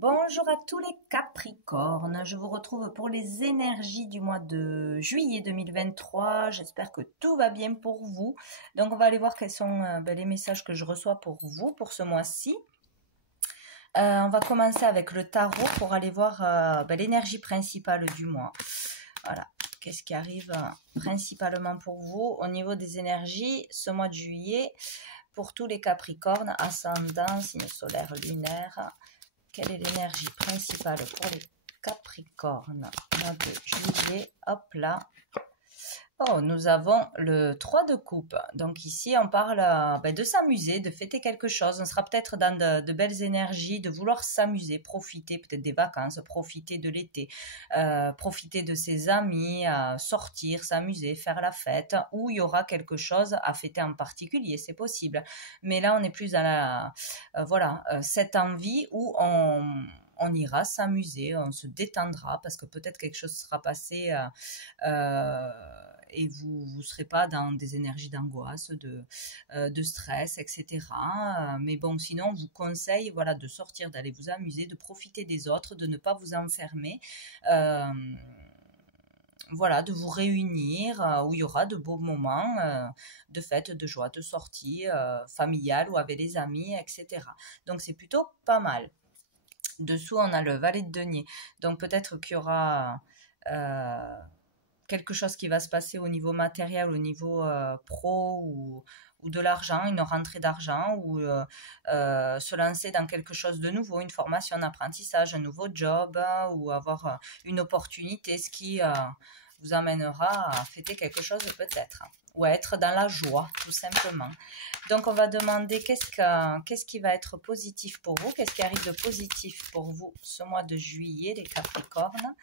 Bonjour à tous les Capricornes, je vous retrouve pour les énergies du mois de juillet 2023. J'espère que tout va bien pour vous. Donc on va aller voir quels sont les messages que je reçois pour vous pour ce mois-ci. On va commencer avec le tarot pour aller voir l'énergie principale du mois. Voilà, qu'est-ce qui arrive principalement pour vous au niveau des énergies ce mois de juillet pour tous les Capricornes, ascendant, signe solaire, lunaire. Quelle est l'énergie principale pour les Capricornes mois de juillet? Hop là. Oh, nous avons le 3 de coupe. Donc ici, on parle de s'amuser, de fêter quelque chose. On sera peut-être dans de belles énergies, de vouloir s'amuser, profiter peut-être des vacances, profiter de l'été, profiter de ses amis, sortir, s'amuser, faire la fête, ou il y aura quelque chose à fêter en particulier, c'est possible. Mais là, on est plus dans cette envie où on ira s'amuser, on se détendra parce que peut-être quelque chose sera passé et vous ne serez pas dans des énergies d'angoisse, de stress, etc. Mais bon, sinon, on vous conseille de sortir, d'aller vous amuser, de profiter des autres, de ne pas vous enfermer. De vous réunir où il y aura de beaux moments de fête, de joie, de sortie familiale ou avec les amis, etc. Donc, c'est plutôt pas mal. Dessous, on a le valet de denier. Donc, peut-être qu'il y aura quelque chose qui va se passer au niveau matériel, au niveau pro ou de l'argent, une rentrée d'argent ou se lancer dans quelque chose de nouveau, une formation, un apprentissage, un nouveau job ou avoir une opportunité, ce qui vous amènera à fêter quelque chose peut-être ou à être dans la joie tout simplement. Donc on va demander qu'est-ce qui va être positif pour vous, qu'est-ce qui arrive de positif pour vous ce mois de juillet les Capricornes.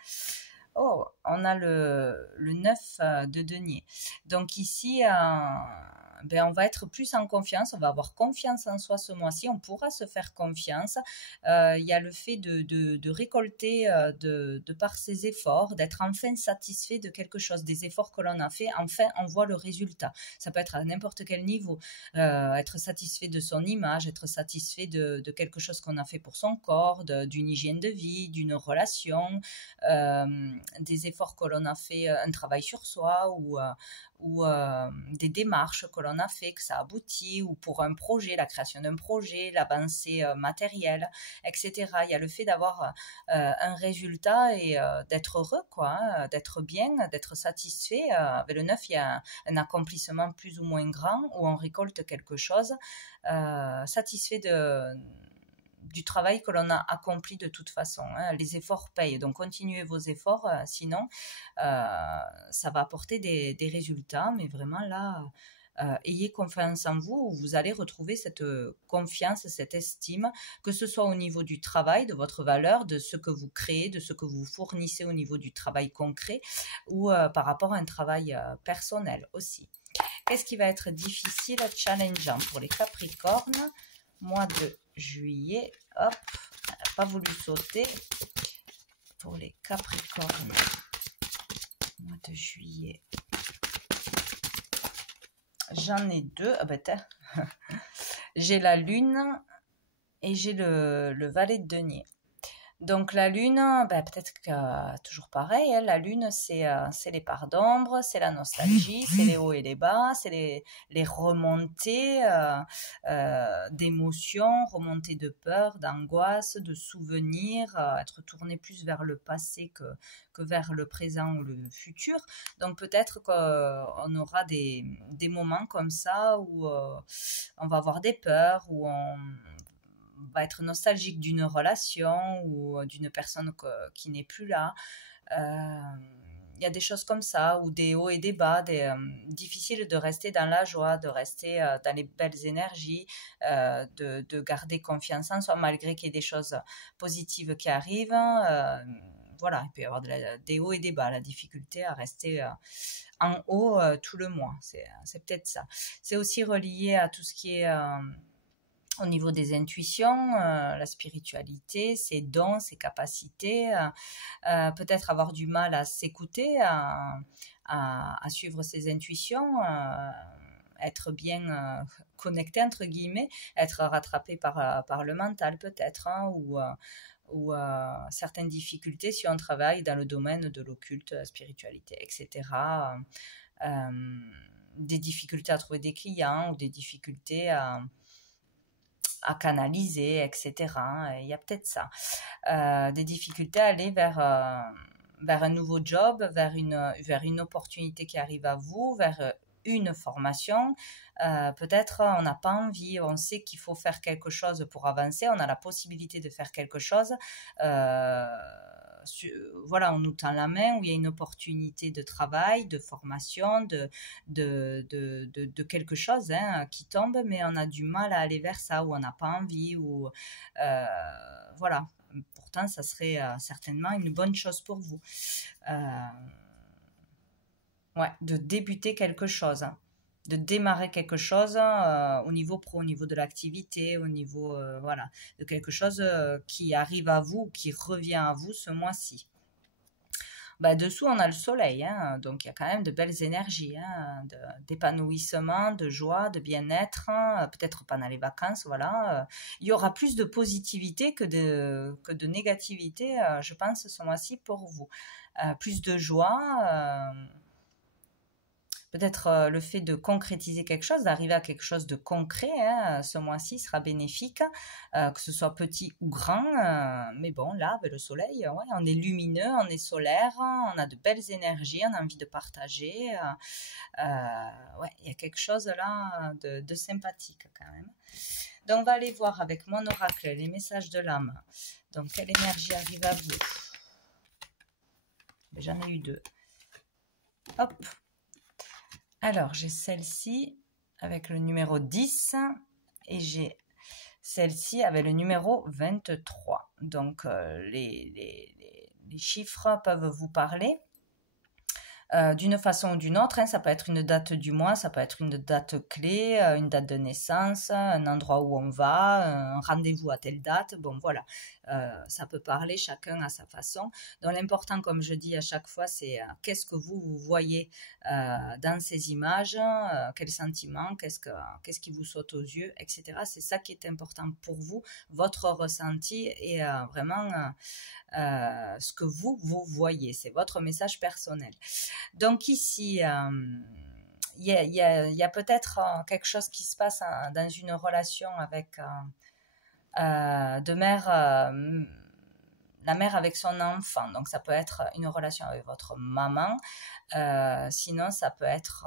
Oh, on a le 9 de denier. Donc ici, on va être plus en confiance, on va avoir confiance en soi ce mois-ci, on pourra se faire confiance. Il y a le fait de récolter de par ses efforts, d'être enfin satisfait de quelque chose, des efforts que l'on a fait, enfin on voit le résultat. Ça peut être à n'importe quel niveau, être satisfait de son image, être satisfait de quelque chose qu'on a fait pour son corps, d'une hygiène de vie, d'une relation, des efforts que l'on a fait, un travail sur soi ou des démarches que l'on a fait, que ça aboutit, ou pour un projet, la création d'un projet, l'avancée matérielle, etc. Il y a le fait d'avoir un résultat et d'être heureux, d'être bien, d'être satisfait. Avec le 9, il y a un accomplissement plus ou moins grand où on récolte quelque chose, satisfait du travail que l'on a accompli de toute façon. Les efforts payent, donc continuez vos efforts, sinon ça va apporter des résultats, mais vraiment là, ayez confiance en vous, vous allez retrouver cette confiance, cette estime, que ce soit au niveau du travail, de votre valeur, de ce que vous créez, de ce que vous fournissez au niveau du travail concret, ou par rapport à un travail personnel aussi. Qu'est-ce qui va être difficile, challengeant pour les Capricornes mois de juillet? Hop, elle n'a pas voulu sauter. Pour les Capricornes mois de juillet, j'en ai deux. J'ai la lune et j'ai le valet de denier. Donc la lune, peut-être que toujours pareil, la lune c'est les parts d'ombre, c'est la nostalgie, c'est les hauts et les bas, c'est les remontées d'émotions, remontées de peur, d'angoisse, de souvenirs, être tourné plus vers le passé que vers le présent ou le futur. Donc peut-être qu'on aura des moments comme ça où on va avoir des peurs, où on va être nostalgique d'une relation ou d'une personne qui n'est plus là. Il y a des choses comme ça, ou des hauts et des bas, difficile de rester dans la joie, de rester dans les belles énergies, de garder confiance en soi malgré qu'il y ait des choses positives qui arrivent. Il peut y avoir des hauts et des bas, la difficulté à rester en haut tout le mois. C'est peut-être ça. C'est aussi relié à tout ce qui est au niveau des intuitions, la spiritualité, ses dons, ses capacités, peut-être avoir du mal à s'écouter, à suivre ses intuitions, être bien connecté entre guillemets, être rattrapé par le mental peut-être, ou ou certaines difficultés si on travaille dans le domaine de l'occulte, la spiritualité, etc. Des difficultés à trouver des clients ou des difficultés à canaliser, etc. Il y a peut-être ça. Des difficultés à aller vers un nouveau job, vers une opportunité qui arrive à vous, vers une formation. Peut-être on n'a pas envie, on sait qu'il faut faire quelque chose pour avancer, on a la possibilité de faire quelque chose. Voilà, on nous tend la main, où il y a une opportunité de travail, de formation, de quelque chose qui tombe, mais on a du mal à aller vers ça, ou on n'a pas envie, ou voilà. Pourtant, ça serait certainement une bonne chose pour vous. Ouais, de débuter quelque chose, de démarrer quelque chose au niveau pro, au niveau de l'activité, au niveau voilà, de quelque chose qui arrive à vous, qui revient à vous ce mois-ci. Dessous, on a le soleil, donc il y a quand même de belles énergies, d'épanouissement, de joie, de bien-être, peut-être pendant les vacances, voilà. Il y aura plus de positivité que de négativité, je pense, ce mois-ci pour vous. Plus de joie, peut-être le fait de concrétiser quelque chose, d'arriver à quelque chose de concret, ce mois-ci sera bénéfique, que ce soit petit ou grand. Mais bon, là, avec le soleil, ouais, on est lumineux, on est solaire, on a de belles énergies, on a envie de partager. Ouais, il y a quelque chose là de sympathique quand même. Donc, on va aller voir avec mon oracle les messages de l'âme. Donc, quelle énergie arrive à vous? J'en ai eu 2. Hop. Alors, j'ai celle-ci avec le numéro 10 et j'ai celle-ci avec le numéro 23. Donc, les chiffres peuvent vous parler d'une façon ou d'une autre. Ça peut être une date du mois, ça peut être une date clé, une date de naissance, un endroit où on va, un rendez-vous à telle date. Bon, voilà, ça peut parler chacun à sa façon. Donc, l'important, comme je dis à chaque fois, c'est qu'est-ce que vous voyez dans ces images, quels sentiments, qu'est-ce qui vous saute aux yeux, etc. C'est ça qui est important pour vous, votre ressenti et vraiment ce que vous voyez. C'est votre message personnel. Donc ici, il y a peut-être quelque chose qui se passe dans une relation avec la mère avec son enfant. Donc ça peut être une relation avec votre maman. Sinon, ça peut être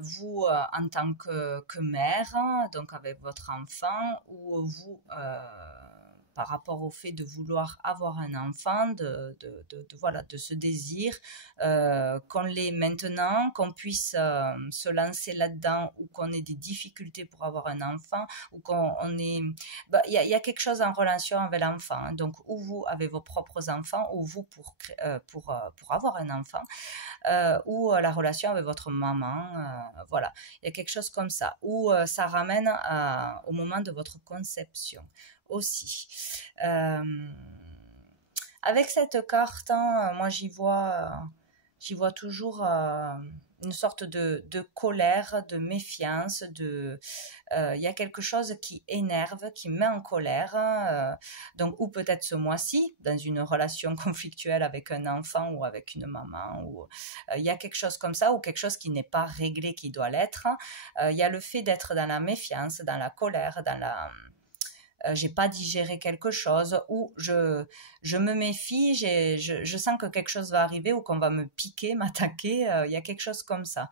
vous en tant que mère, donc avec votre enfant, ou vous par rapport au fait de vouloir avoir un enfant, voilà, de ce désir, qu'on l'ait maintenant, qu'on puisse se lancer là-dedans, ou qu'on ait des difficultés pour avoir un enfant, ou qu'on ait... Il y a quelque chose en relation avec l'enfant, donc ou vous avez vos propres enfants, ou vous pour avoir un enfant, ou la relation avec votre maman, voilà, il y a quelque chose comme ça, ou ça ramène au moment de votre conception aussi. Avec cette carte, moi j'y vois toujours une sorte de colère, de méfiance, il y a quelque chose qui énerve, qui met en colère, donc ou peut-être ce mois-ci, dans une relation conflictuelle avec un enfant ou avec une maman, ou il y a quelque chose comme ça, ou quelque chose qui n'est pas réglé, qui doit l'être. Il y a le fait d'être dans la méfiance, dans la colère, dans la... j'ai pas digéré quelque chose, ou je me méfie, je sens que quelque chose va arriver, ou qu'on va me piquer, m'attaquer, il y a quelque chose comme ça.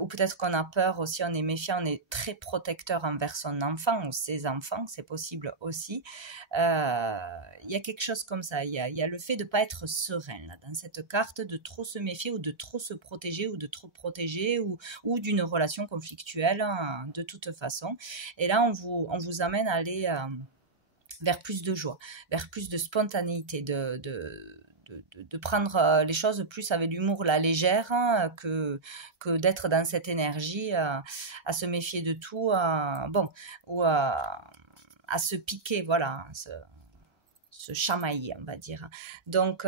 Ou peut-être qu'on a peur aussi, on est méfiant, on est très protecteur envers son enfant ou ses enfants, c'est possible aussi. Il y a quelque chose comme ça, il y a le fait de pas être serein là, dans cette carte, de trop se méfier, ou de trop se protéger, ou de trop protéger, ou d'une relation conflictuelle, de toute façon. Et là, on vous amène à aller vers plus de joie, vers plus de spontanéité, de prendre les choses plus avec l'humour, la légère, que d'être dans cette énergie, à se méfier de tout, ou à se piquer, voilà, se chamailler, on va dire. Donc,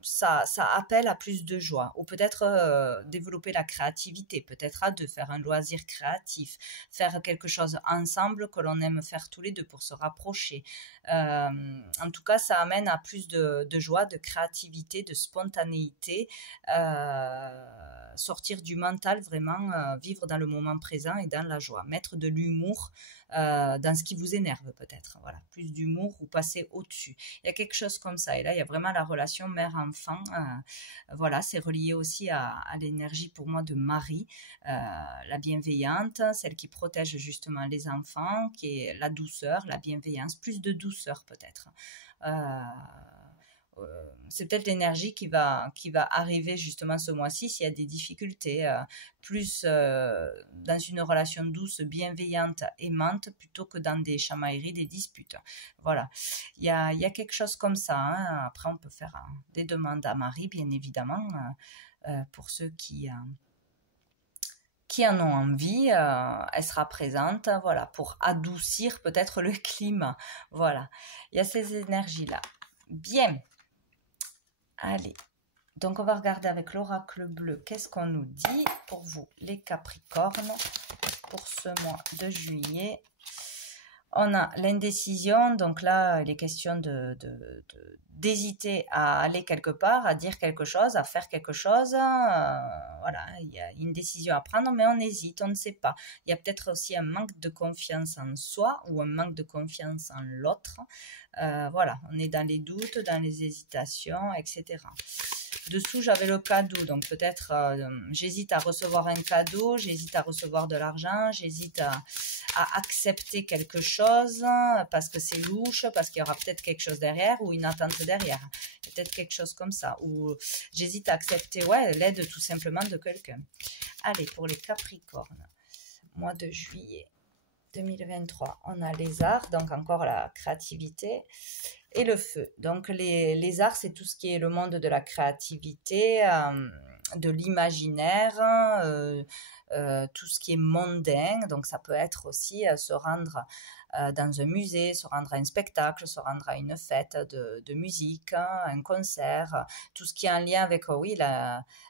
ça appelle à plus de joie, ou peut-être développer la créativité, peut-être à deux, faire un loisir créatif, faire quelque chose ensemble que l'on aime faire tous les deux pour se rapprocher. En tout cas, ça amène à plus de joie, de créativité, de spontanéité, sortir du mental, vraiment vivre dans le moment présent et dans la joie, mettre de l'humour dans ce qui vous énerve peut-être, voilà, plus d'humour ou passer au-dessus. Il y a quelque chose comme ça, et là il y a vraiment la relation mère-enfant, voilà, c'est relié aussi à l'énergie pour moi de Marie, la bienveillante, celle qui protège justement les enfants, qui est la douceur, la bienveillance, plus de douceur peut-être. C'est peut-être l'énergie qui va arriver justement ce mois-ci s'il y a des difficultés, plus dans une relation douce, bienveillante, aimante, plutôt que dans des chamailleries, des disputes. Voilà, il y a quelque chose comme ça, hein. Après, on peut faire des demandes à Marie, bien évidemment, pour ceux qui en ont envie, elle sera présente, voilà, pour adoucir peut-être le climat. Voilà, il y a ces énergies-là. Bien. Allez, donc on va regarder avec l'oracle bleu, qu'est-ce qu'on nous dit pour vous, les Capricornes, pour ce mois de juillet. On a l'indécision, donc là, il est question d'hésiter à aller quelque part, à dire quelque chose, à faire quelque chose. Voilà, il y a une décision à prendre, mais on hésite, on ne sait pas. Il y a peut-être aussi un manque de confiance en soi ou un manque de confiance en l'autre. Voilà, on est dans les doutes, dans les hésitations, etc. Dessous, j'avais le cadeau, donc peut-être j'hésite à recevoir un cadeau, j'hésite à recevoir de l'argent, j'hésite à accepter quelque chose parce que c'est louche, parce qu'il y aura peut-être quelque chose derrière ou une attente derrière. Il y a peut-être quelque chose comme ça. Ou j'hésite à accepter l'aide tout simplement de quelqu'un. Allez, pour les Capricornes, mois de juillet 2023, on a les arts, donc encore la créativité, et le feu. Donc les arts, c'est tout ce qui est le monde de la créativité, de l'imaginaire, tout ce qui est mondain. Donc ça peut être aussi se rendre dans un musée, se rendre à un spectacle, se rendre à une fête de musique, un concert, tout ce qui est en lien avec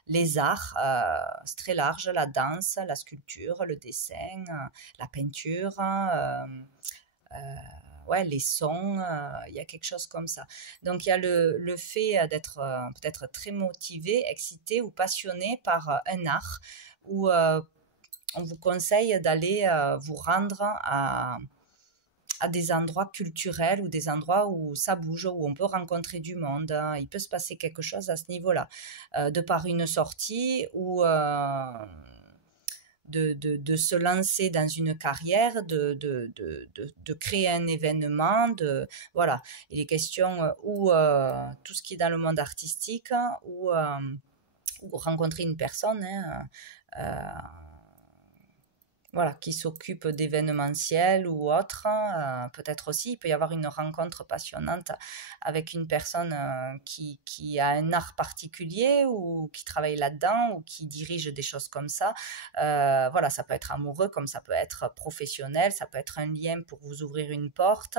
les arts, c'est très large, la danse, la sculpture, le dessin, la peinture, les sons, il y a quelque chose comme ça. Donc il y a le fait d'être peut-être très motivé, excité ou passionné par un art, où on vous conseille d'aller vous rendre à des endroits culturels ou des endroits où ça bouge, où on peut rencontrer du monde. Il peut se passer quelque chose à ce niveau-là, de par une sortie ou de se lancer dans une carrière, de créer un événement, voilà. Il est question ou tout ce qui est dans le monde artistique, ou rencontrer une personne, voilà, qui s'occupe d'événementiel ou autre. Peut-être aussi, il peut y avoir une rencontre passionnante avec une personne qui a un art particulier ou qui travaille là-dedans ou qui dirige des choses comme ça. Voilà, ça peut être amoureux comme ça peut être professionnel, ça peut être un lien pour vous ouvrir une porte.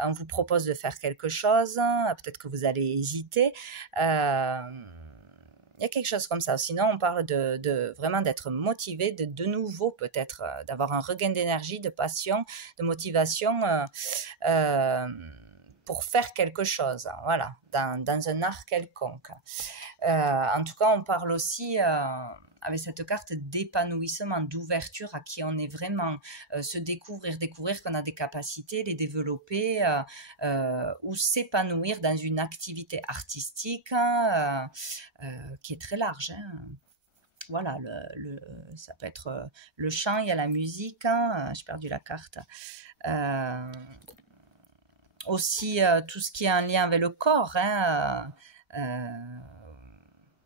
On vous propose de faire quelque chose, peut-être que vous allez hésiter. Il y a quelque chose comme ça. Sinon, on parle de vraiment d'être motivé, de nouveau peut-être, d'avoir un regain d'énergie, de passion, de motivation pour faire quelque chose, voilà, dans un art quelconque. En tout cas, on parle aussi avec cette carte d'épanouissement, d'ouverture à qui on est vraiment, se découvrir qu'on a des capacités, les développer, ou s'épanouir dans une activité artistique qui est très large, hein. Voilà, ça peut être le chant, il y a la musique, j'ai perdu la carte. Aussi tout ce qui est en lien avec le corps, hein,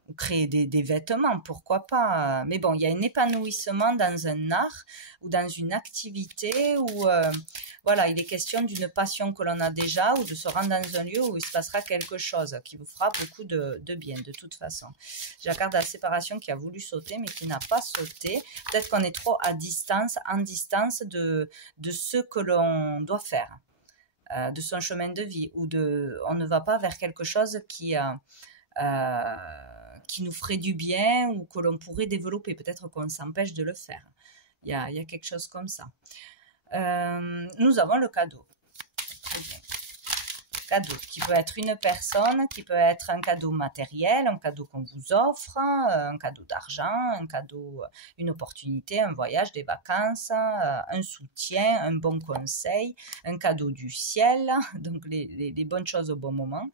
ou créer des vêtements, pourquoi pas. Mais bon, il y a un épanouissement dans un art ou dans une activité où voilà, il est question d'une passion que l'on a déjà ou de se rendre dans un lieu où il se passera quelque chose qui vous fera beaucoup de bien de toute façon. J'ai la carte de la séparation qui a voulu sauter mais qui n'a pas sauté. Peut-être qu'on est trop en distance de ce que l'on doit faire, de son chemin de vie, ou on ne va pas vers quelque chose qui qui nous ferait du bien ou que l'on pourrait développer. Peut-être qu'on s'empêche de le faire. Il y a quelque chose comme ça. Nous avons le cadeau. Très bien. Cadeau qui peut être une personne, qui peut être un cadeau matériel, un cadeau qu'on vous offre, un cadeau d'argent, un cadeau, une opportunité, un voyage, des vacances, un soutien, un bon conseil, un cadeau du ciel, donc les bonnes choses au bon moment.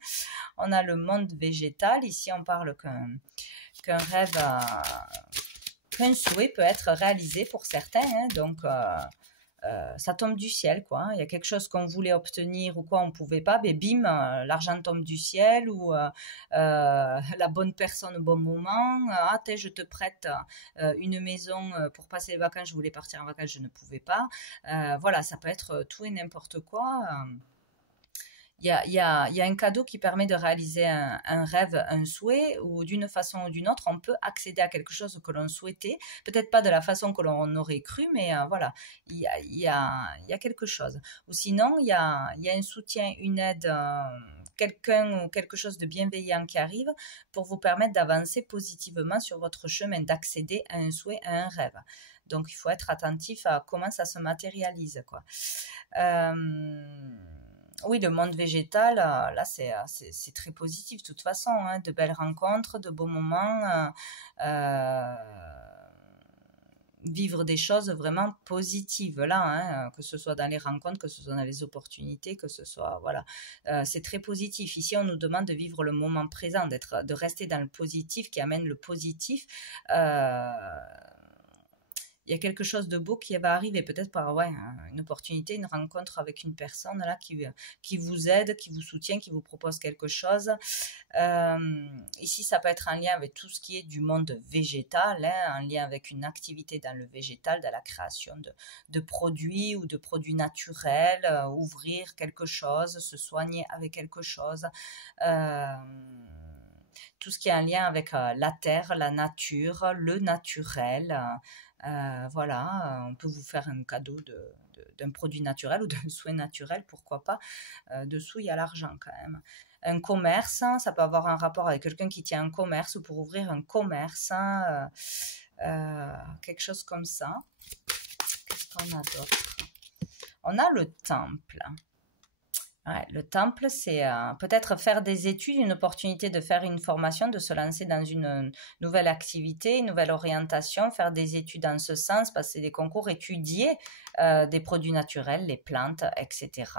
On a le monde végétal, ici on parle qu'un rêve, qu'un souhait peut être réalisé pour certains, hein, donc ça tombe du ciel, quoi. Il y a quelque chose qu'on voulait obtenir ou quoi, on ne pouvait pas, mais bim, l'argent tombe du ciel ou la bonne personne au bon moment. Ah, je te prête une maison pour passer les vacances, je voulais partir en vacances, je ne pouvais pas. Voilà, ça peut être tout et n'importe quoi. Il y a un cadeau qui permet de réaliser un rêve, un souhait, ou d'une façon ou d'une autre, on peut accéder à quelque chose que l'on souhaitait. Peut-être pas de la façon que l'on aurait cru, mais voilà, il y a quelque chose. Ou sinon, il y a un soutien, une aide, quelqu'un ou quelque chose de bienveillant qui arrive pour vous permettre d'avancer positivement sur votre chemin, d'accéder à un souhait, à un rêve. Donc, il faut être attentif à comment ça se matérialise, quoi. Oui, le monde végétal, là, c'est très positif de toute façon, hein, de belles rencontres, de beaux moments, vivre des choses vraiment positives là, hein, que ce soit dans les rencontres, que ce soit dans les opportunités, que ce soit, voilà, c'est très positif. Ici, on nous demande de vivre le moment présent, de rester dans le positif qui amène le positif. Il y a quelque chose de beau qui va arriver, peut-être par une opportunité, une rencontre avec une personne là qui vous aide, qui vous soutient, qui vous propose quelque chose. Ici, ça peut être en lien avec tout ce qui est du monde végétal, hein, en lien avec une activité dans le végétal, dans la création de produits ou de produits naturels, ouvrir quelque chose, se soigner avec quelque chose. Tout ce qui est en lien avec la terre, la nature, le naturel. Voilà, on peut vous faire un cadeau d'un produit naturel ou d'un souhait naturel, pourquoi pas. Dessous, il y a l'argent quand même. Un commerce, ça peut avoir un rapport avec quelqu'un qui tient un commerce ou pour ouvrir un commerce, quelque chose comme ça. Qu'est-ce qu'on a d'autre? On a le temple. Ouais, le temple, c'est peut-être faire des études, une opportunité de faire une formation, de se lancer dans une nouvelle activité, une nouvelle orientation, faire des études dans ce sens, passer des concours, étudier des produits naturels, les plantes, etc.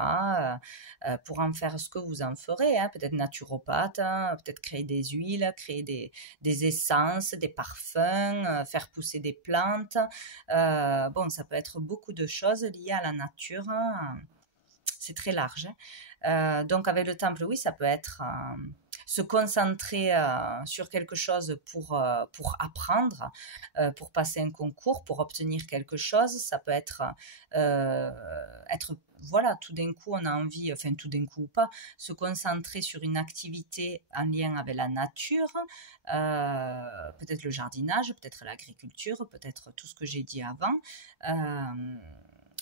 Pour en faire ce que vous en ferez, hein, peut-être naturopathe, hein, peut-être créer des huiles, créer des essences, des parfums, faire pousser des plantes. Bon, ça peut être beaucoup de choses liées à la nature, hein. C'est très large. Donc avec le temple, oui, ça peut être se concentrer sur quelque chose pour apprendre, pour passer un concours, pour obtenir quelque chose. Ça peut être voilà, tout d'un coup, on a envie, enfin tout d'un coup ou pas, se concentrer sur une activité en lien avec la nature, peut-être le jardinage, peut-être l'agriculture, peut-être tout ce que j'ai dit avant.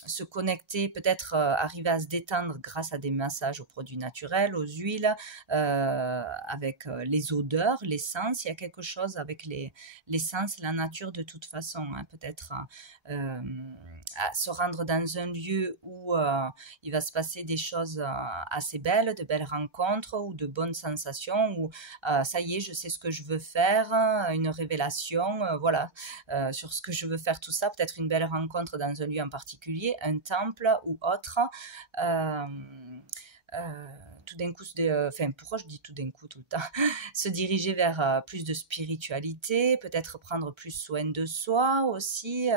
Se connecter, peut-être arriver à se détendre grâce à des massages aux produits naturels, aux huiles, avec les odeurs, l'essence. Il y a quelque chose avec l'essence, la nature de toute façon, hein, peut-être à se rendre dans un lieu où il va se passer des choses assez belles, de belles rencontres ou de bonnes sensations, où ça y est, je sais ce que je veux faire, une révélation, voilà, sur ce que je veux faire, tout ça, peut-être une belle rencontre dans un lieu en particulier, un temple ou autre. Tout d'un coup, enfin, pourquoi je dis tout d'un coup tout le temps, se diriger vers plus de spiritualité, peut-être prendre plus soin de soi aussi.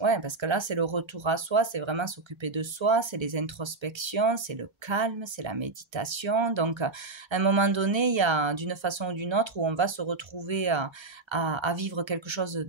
Ouais, parce que là, c'est le retour à soi, c'est vraiment s'occuper de soi, c'est les introspections, c'est le calme, c'est la méditation. Donc, à un moment donné, il y a d'une façon ou d'une autre où on va se retrouver à vivre quelque chose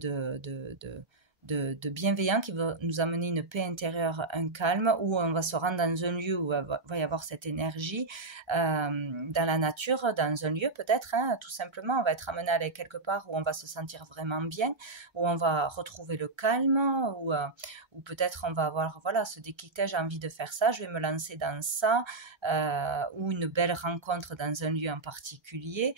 de bienveillant qui va nous amener une paix intérieure, un calme, où on va se rendre dans un lieu où il va y avoir cette énergie, dans la nature, dans un lieu peut-être, hein, tout simplement, on va être amené à aller quelque part où on va se sentir vraiment bien, où on va retrouver le calme, ou peut-être on va avoir voilà, ce déclic, j'ai envie de faire ça, je vais me lancer dans ça, ou une belle rencontre dans un lieu en particulier.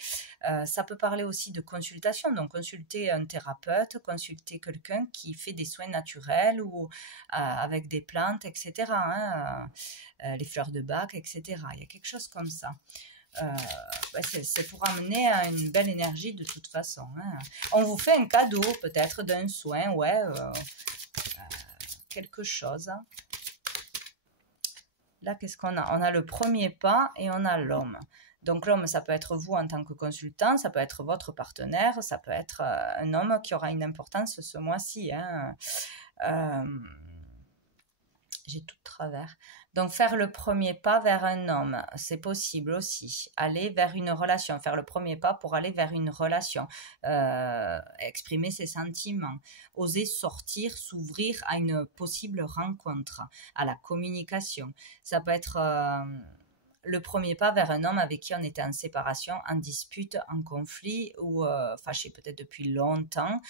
Ça peut parler aussi de consultation, donc consulter un thérapeute, consulter quelqu'un qui fait des soins naturels ou avec des plantes, etc. Hein, les fleurs de bac, etc. Il y a quelque chose comme ça. C'est pour amener à une belle énergie de toute façon. Hein. On vous fait un cadeau peut-être d'un soin, ouais, quelque chose. Là, qu'est-ce qu'on a? On a le premier pas et on a l'homme. Donc l'homme, ça peut être vous en tant que consultant, ça peut être votre partenaire, ça peut être un homme qui aura une importance ce mois-ci. Hein. J'ai tout de travers. Donc faire le premier pas vers un homme, c'est possible aussi. Aller vers une relation, faire le premier pas pour aller vers une relation, exprimer ses sentiments, oser sortir, s'ouvrir à une possible rencontre, à la communication. Ça peut être le premier pas vers un homme avec qui on était en séparation, en dispute, en conflit ou fâché peut-être depuis longtemps.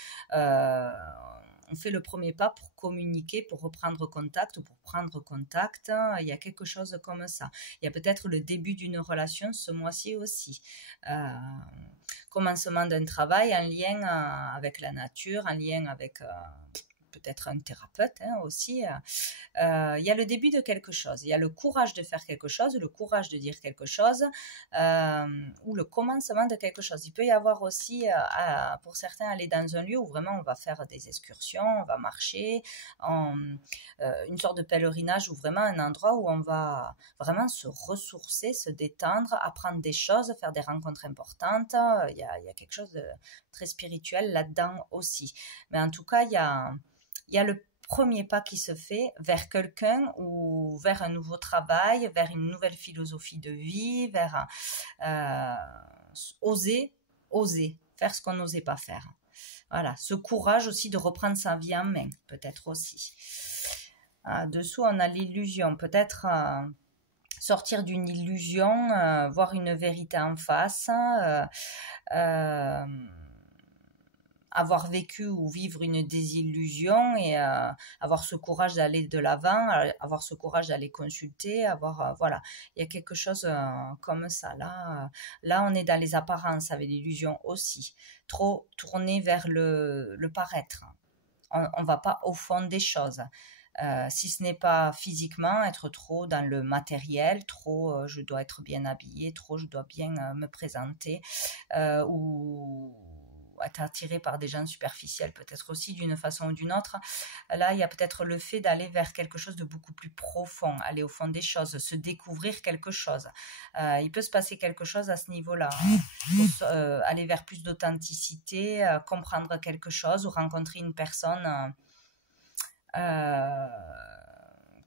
On fait le premier pas pour communiquer, pour reprendre contact ou pour prendre contact. Il y a quelque chose comme ça. Il y a peut-être le début d'une relation ce mois-ci aussi. Commencement d'un travail en lien avec la nature, en lien avec peut-être un thérapeute aussi. Il y a le début de quelque chose. Il y a le courage de faire quelque chose, le courage de dire quelque chose, ou le commencement de quelque chose. Il peut y avoir aussi, pour certains, aller dans un lieu où vraiment on va faire des excursions, on va marcher, une sorte de pèlerinage ou vraiment un endroit où on va vraiment se ressourcer, se détendre, apprendre des choses, faire des rencontres importantes. Il y a quelque chose de très spirituel là-dedans aussi. Mais en tout cas, il y a le premier pas qui se fait vers quelqu'un ou vers un nouveau travail, vers une nouvelle philosophie de vie, vers oser faire ce qu'on n'osait pas faire. Voilà, ce courage aussi de reprendre sa vie en main, peut-être aussi. Dessous, on a l'illusion, peut-être sortir d'une illusion, voir une vérité en face, avoir vécu ou vivre une désillusion et avoir ce courage d'aller de l'avant, avoir ce courage d'aller consulter, avoir voilà, il y a quelque chose comme ça. Là, on est dans les apparences avec l'illusion aussi. Trop tourné vers le paraître. On va pas au fond des choses. Si ce n'est pas physiquement, être trop dans le matériel, trop je dois être bien habillée, trop je dois bien me présenter, ou être attiré par des gens superficiels, peut-être aussi d'une façon ou d'une autre. Là, il y a peut-être le fait d'aller vers quelque chose de beaucoup plus profond, aller au fond des choses, se découvrir quelque chose. Il peut se passer quelque chose à ce niveau-là, pour, aller vers plus d'authenticité, comprendre quelque chose ou rencontrer une personne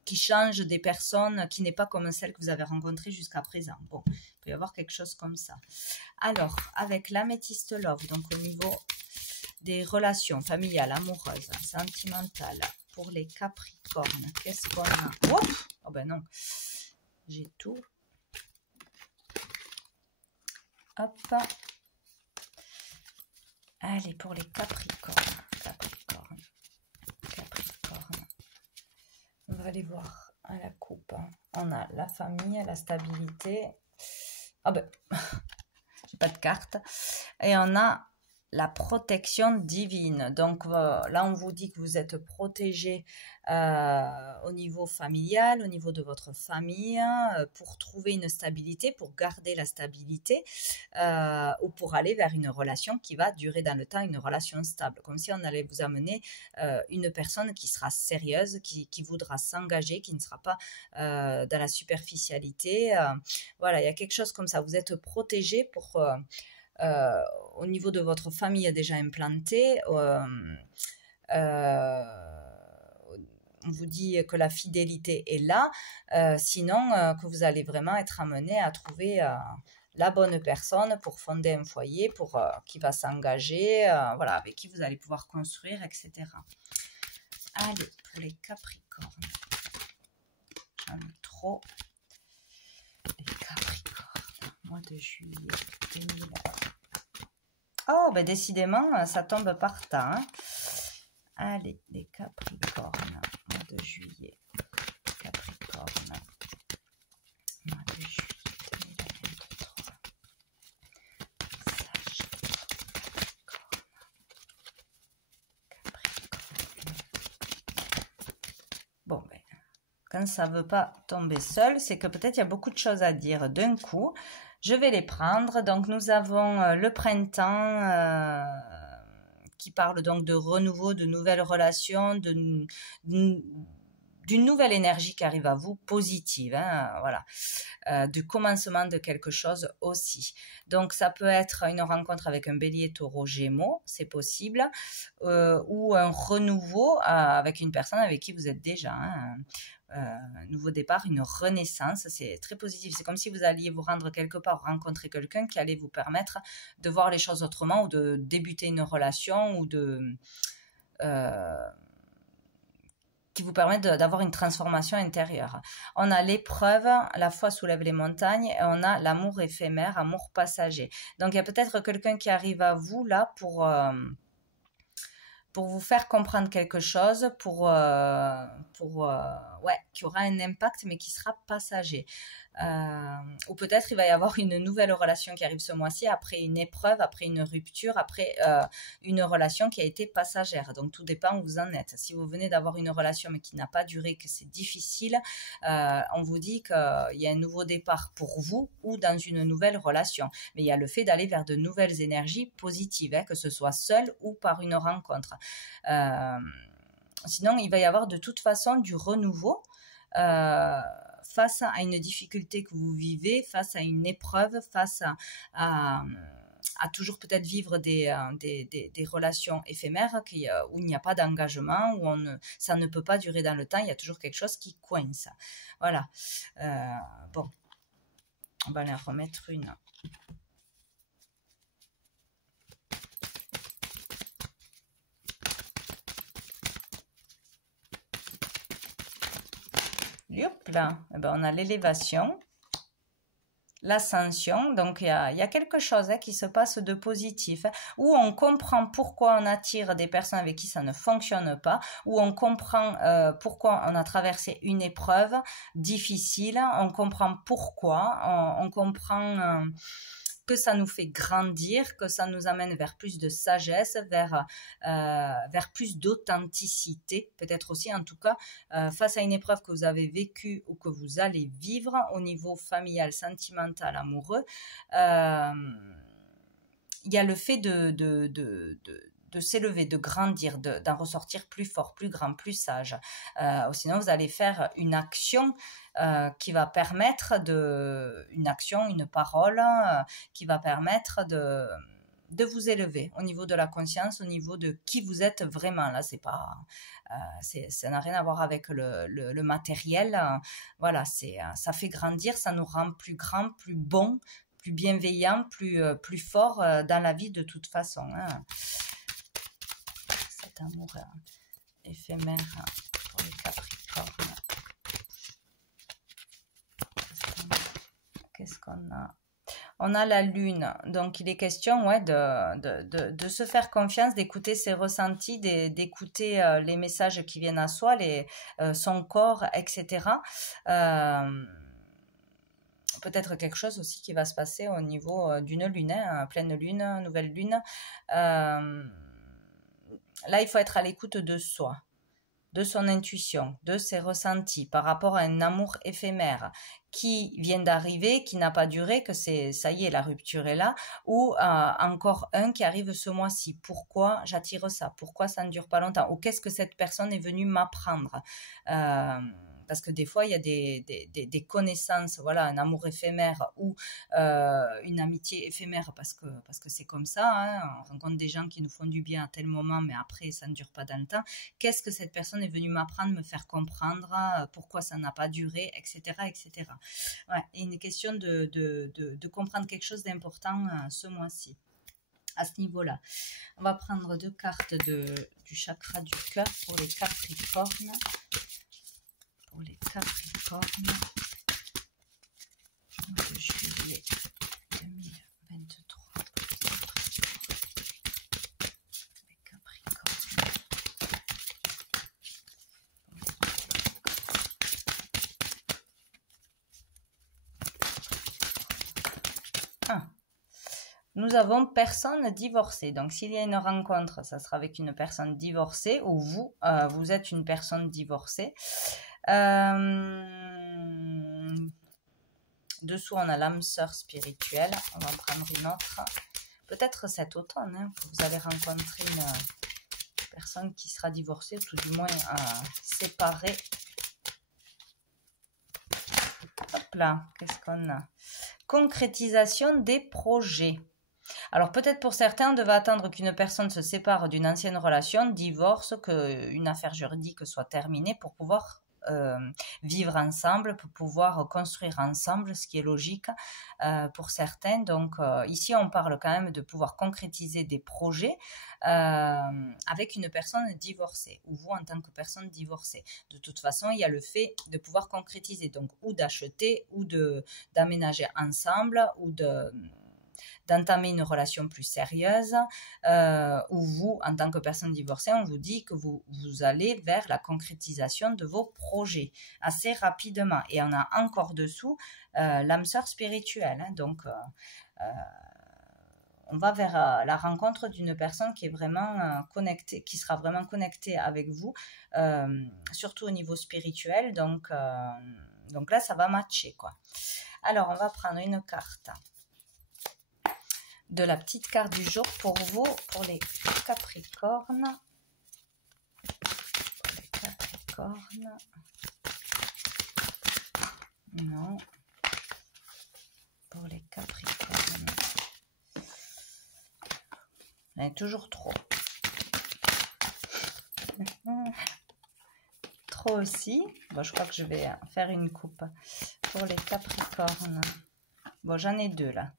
qui change des personnes, qui n'est pas comme celle que vous avez rencontrée jusqu'à présent. Bon, il peut y avoir quelque chose comme ça. Alors, avec l'améthyste love, donc au niveau des relations familiales, amoureuses, sentimentales, pour les Capricornes, qu'est-ce qu'on a? Ouf, oh ben non, j'ai tout. Hop. Allez, pour les Capricornes. On va aller voir à la coupe. On a la famille, la stabilité. Ah ben, j'ai pas de carte. Et on a la protection divine. Donc là, on vous dit que vous êtes protégé au niveau familial, au niveau de votre famille, pour trouver une stabilité, pour garder la stabilité, ou pour aller vers une relation qui va durer dans le temps, une relation stable. Comme si on allait vous amener une personne qui sera sérieuse, qui voudra s'engager, qui ne sera pas dans la superficialité. Voilà, il y a quelque chose comme ça. Vous êtes protégé pour... au niveau de votre famille déjà implantée, on vous dit que la fidélité est là, sinon que vous allez vraiment être amené à trouver la bonne personne pour fonder un foyer, pour qui va s'engager, voilà, avec qui vous allez pouvoir construire, etc. Allez, pour les Capricornes. J'en ai trop. Les Capricornes, mois de juillet 2000. Oh, ben décidément, ça tombe par temps. Hein. Allez, les Capricornes, mois de juillet. Capricorne, mois de juillet 2023. Sage, Capricorne. Bon, ben, quand ça ne veut pas tomber seul, c'est que peut-être il y a beaucoup de choses à dire d'un coup. Je vais les prendre. Donc, nous avons le printemps qui parle donc de renouveau, de nouvelles relations, d'une nouvelle énergie qui arrive à vous, positive, hein, voilà, du commencement de quelque chose aussi. Donc ça peut être une rencontre avec un bélier, taureau, gémeaux, c'est possible, ou un renouveau avec une personne avec qui vous êtes déjà, hein, un nouveau départ, une renaissance, c'est très positif. C'est comme si vous alliez vous rendre quelque part, rencontrer quelqu'un qui allait vous permettre de voir les choses autrement ou de débuter une relation ou qui vous permettent d'avoir une transformation intérieure. On a l'épreuve, la foi soulève les montagnes, et on a l'amour éphémère, amour passager. Donc il y a peut-être quelqu'un qui arrive à vous là pour vous faire comprendre quelque chose, qui aura un impact mais qui sera passager. Ou peut-être il va y avoir une nouvelle relation qui arrive ce mois-ci après une épreuve, après une rupture, après une relation qui a été passagère. Donc tout dépend où vous en êtes. Si vous venez d'avoir une relation mais qui n'a pas duré, que c'est difficile, on vous dit qu'il y a un nouveau départ pour vous ou dans une nouvelle relation. Mais il y a le fait d'aller vers de nouvelles énergies positives, hein, que ce soit seul ou par une rencontre. Sinon, il va y avoir de toute façon du renouveau face à une difficulté que vous vivez, face à une épreuve, face à toujours peut-être vivre des relations éphémères où il n'y a pas d'engagement, où ça ne peut pas durer dans le temps, il y a toujours quelque chose qui coince. Voilà. Bon, on va en remettre une. Hop là, eh ben, on a l'élévation, l'ascension, donc il y a quelque chose qui se passe de positif, où on comprend pourquoi on attire des personnes avec qui ça ne fonctionne pas, où on comprend pourquoi on a traversé une épreuve difficile, on comprend pourquoi, on comprend que ça nous fait grandir, que ça nous amène vers plus de sagesse, vers plus d'authenticité, peut-être aussi en tout cas, face à une épreuve que vous avez vécue ou que vous allez vivre au niveau familial, sentimental, amoureux, il y a le fait de s'élever, de grandir, d'en ressortir plus fort, plus grand, plus sage. Sinon, vous allez faire une action qui va permettre une action, une parole qui va permettre de vous élever au niveau de la conscience, au niveau de qui vous êtes vraiment. Là, c'est pas, ça n'a rien à voir avec le matériel. Voilà, ça fait grandir, ça nous rend plus grand, plus bon, plus bienveillant, plus fort dans la vie de toute façon. Hein. Cet amour éphémère pour les Capricornes. Qu'est-ce qu'on a? On a la lune, donc il est question de se faire confiance, d'écouter ses ressentis, d'écouter les messages qui viennent à soi, son corps, etc. Peut-être quelque chose aussi qui va se passer au niveau d'une lune, hein, pleine lune, nouvelle lune. Là, il faut être à l'écoute de soi, de son intuition, de ses ressentis par rapport à un amour éphémère qui vient d'arriver, qui n'a pas duré, que ça y est, la rupture est là, ou encore un qui arrive ce mois-ci. Pourquoi j'attire ça? Pourquoi ça ne dure pas longtemps? Ou qu'est-ce que cette personne est venue m'apprendre? Parce que des fois, il y a des connaissances, voilà, un amour éphémère ou une amitié éphémère parce que c'est comme ça, hein, on rencontre des gens qui nous font du bien à tel moment, mais après, ça ne dure pas dans le temps. Qu'est-ce que cette personne est venue m'apprendre, me faire comprendre, pourquoi ça n'a pas duré, etc., etc. Ouais, et une question de comprendre quelque chose d'important ce mois-ci. à ce niveau-là. On va prendre 2 cartes du chakra du cœur pour les Capricornes. Pour les Capricornes, mois de juillet 2023. Les Capricornes. Nous avons personne divorcée. Donc, s'il y a une rencontre, ça sera avec une personne divorcée ou vous, vous êtes une personne divorcée. Dessous, on a l'âme sœur spirituelle. On va en prendre une autre. Peut-être cet automne, hein, que vous allez rencontrer une personne qui sera divorcée, ou tout du moins séparée. Hop là, qu'est-ce qu'on a? Concrétisation des projets. Alors peut-être pour certains, on devait attendre qu'une personne se sépare d'une ancienne relation, divorce, qu'une affaire juridique soit terminée pour pouvoir vivre ensemble, pour pouvoir construire ensemble, ce qui est logique pour certains. Donc ici, on parle quand même de pouvoir concrétiser des projets avec une personne divorcée, ou vous en tant que personne divorcée. De toute façon, il y a le fait de pouvoir concrétiser, donc ou d'acheter, ou d'aménager ensemble, ou d'entamer une relation plus sérieuse, où vous, en tant que personne divorcée, on vous dit que vous allez vers la concrétisation de vos projets assez rapidement. Et on a encore dessous l'âme sœur spirituelle. Hein, donc, on va vers la rencontre d'une personne qui est vraiment connectée, qui sera vraiment connectée avec vous, surtout au niveau spirituel. Donc là, ça va matcher, quoi. Alors, on va prendre une carte de la petite carte du jour pour vous, pour les Capricornes. Pour les Capricornes. Non. Pour les Capricornes. Il y en a toujours trop. Trop aussi. Bon, je crois que je vais faire une coupe. Pour les Capricornes. Bon, j'en ai 2 là.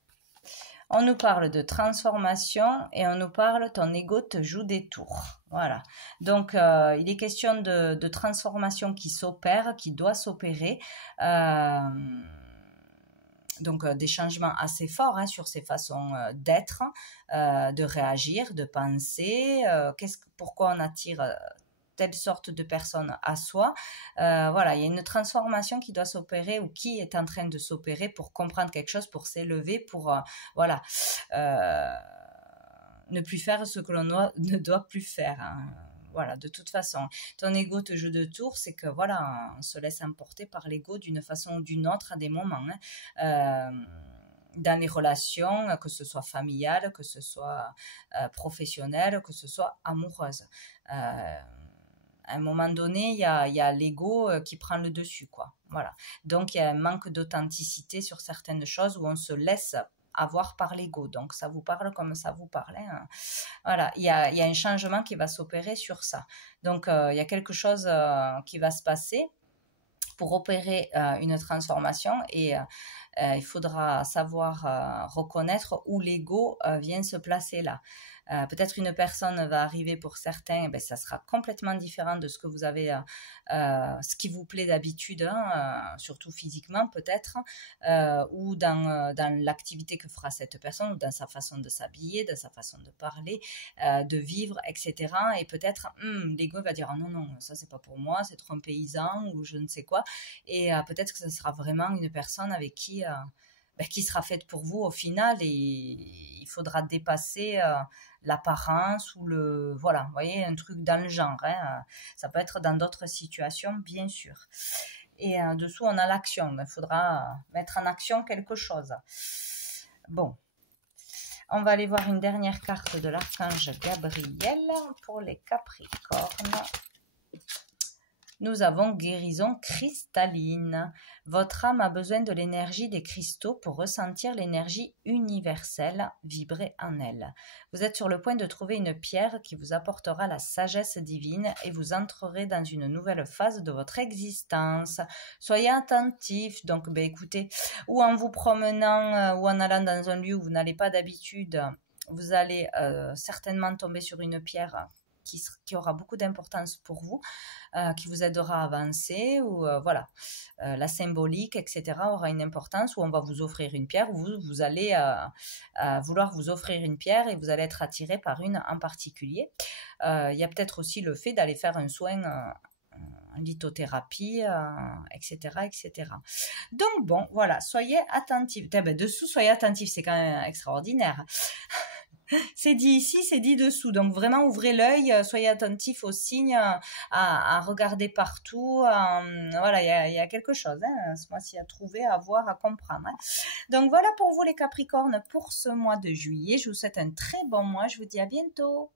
On nous parle de transformation et on nous parle ton ego te joue des tours. Voilà. Donc, il est question de transformation qui s'opère, qui doit s'opérer. Donc, des changements assez forts hein, sur ces façons d'être, de réagir, de penser. Pourquoi on attire telle sorte de personne à soi. Voilà, il y a une transformation qui doit s'opérer ou qui est en train de s'opérer pour comprendre quelque chose, pour s'élever, pour voilà, ne plus faire ce que l'on ne doit plus faire. Hein. Voilà, de toute façon, ton ego te joue de tours, c'est que voilà, on se laisse emporter par l'ego d'une façon ou d'une autre à des moments. Hein. Dans les relations, que ce soit familiales, que ce soit professionnelles, que ce soit amoureuses. À un moment donné, il y a l'ego qui prend le dessus, quoi. Voilà. Donc, il y a un manque d'authenticité sur certaines choses où on se laisse avoir par l'ego. Donc, ça vous parle comme ça vous parle. Hein. Voilà. Il y a un changement qui va s'opérer sur ça. Donc, il y a quelque chose qui va se passer pour opérer une transformation et il faudra savoir reconnaître où l'ego vient se placer là. Peut-être une personne va arriver pour certains, ben, ça sera complètement différent de ce que vous avez, ce qui vous plaît d'habitude, hein, surtout physiquement peut-être, ou dans l'activité que fera cette personne, ou dans sa façon de s'habiller, dans sa façon de parler, de vivre, etc. Et peut-être l'ego va dire oh non, ça c'est pas pour moi, c'est trop un paysan ou je ne sais quoi. Et peut-être que ce sera vraiment une personne avec qui sera faite pour vous au final et il faudra dépasser l'apparence ou voilà, vous voyez, un truc dans le genre. Hein. Ça peut être dans d'autres situations, bien sûr. Et dessous, on a l'action. Il faudra mettre en action quelque chose. Bon. On va aller voir une dernière carte de l'archange Gabriel pour les Capricornes. Nous avons guérison cristalline. Votre âme a besoin de l'énergie des cristaux pour ressentir l'énergie universelle vibrer en elle. Vous êtes sur le point de trouver une pierre qui vous apportera la sagesse divine et vous entrerez dans une nouvelle phase de votre existence. Soyez attentifs, donc écoutez, ou en vous promenant ou en allant dans un lieu où vous n'allez pas d'habitude, vous allez certainement tomber sur une pierre qui aura beaucoup d'importance pour vous, qui vous aidera à avancer, ou voilà, la symbolique, etc. aura une importance, où on va vous offrir une pierre, où vous allez vouloir vous offrir une pierre et vous allez être attiré par une en particulier. Il y a peut-être aussi le fait d'aller faire un soin, lithothérapie, etc., etc. Donc bon, voilà, soyez attentifs. Dessous, soyez attentifs, c'est quand même extraordinaire. C'est dit ici, c'est dit dessous. Donc vraiment, ouvrez l'œil, soyez attentifs aux signes, à regarder partout. Voilà, il y a quelque chose, hein, ce mois-ci à trouver, à voir, à comprendre. Hein. Donc voilà pour vous les Capricornes pour ce mois de juillet. Je vous souhaite un très bon mois. Je vous dis à bientôt.